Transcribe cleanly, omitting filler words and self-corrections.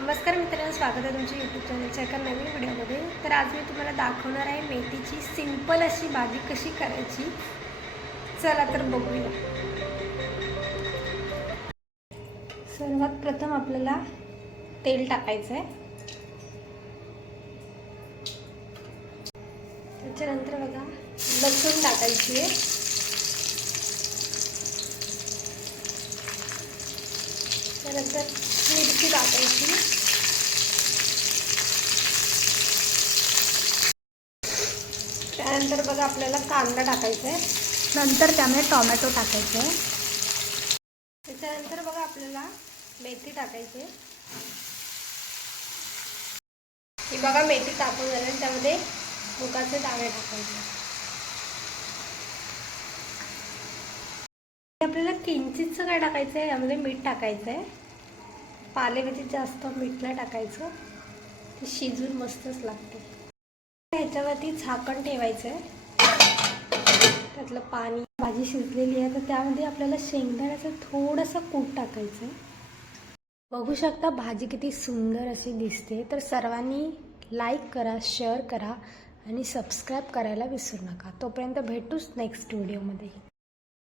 नमस्कार मित्रांनो, स्वागत आहे तुमच्या यूट्यूब चॅनलच्या एका नवीन व्हिडिओमध्ये। तर आज मी तुम्हाला दाखवणार आहे मेथीची सिंपल अशी भाजी कशी करायची। चला तर बघूया। सर्वात प्रथम आपल्याला तेल टाकायचं आहे। त्याच्यानंतर बघा लसूण टाकायची आहे। त्यानंतर मिरची टाकायची। त्यानंतर बघा आपल्याला कांदा टाकायचा आहे। नंतर त्यामध्ये टोमॅटो टाकायचं आहे। त्याच्यानंतर बघा आपल्याला मेथी टाकायची आहे। ही बघा मेथी टाकून झाली, त्यामध्ये मुगाचे दाणे टाकायचे। आपल्याला किंचितचं काय टाकायचं आहे, यामध्ये मीठ टाकायचं आहे। पालेभाजीत जास्त मीठ नाही टाकायचं, ते शिजून मस्तच लागते। ह्याच्यावरती झाकण ठेवायचं आहे। त्यातलं पाणी, भाजी शिजलेली आहे तर त्यामध्ये आपल्याला शेंगदाण्याचं थोडंसं कूट टाकायचं आहे। बघू शकता भाजी किती सुंदर अशी दिसते। तर सर्वांनी लाईक करा, शेअर करा आणि सबस्क्राईब करायला विसरू नका। तोपर्यंत भेटूच नेक्स्ट व्हिडिओमध्ये।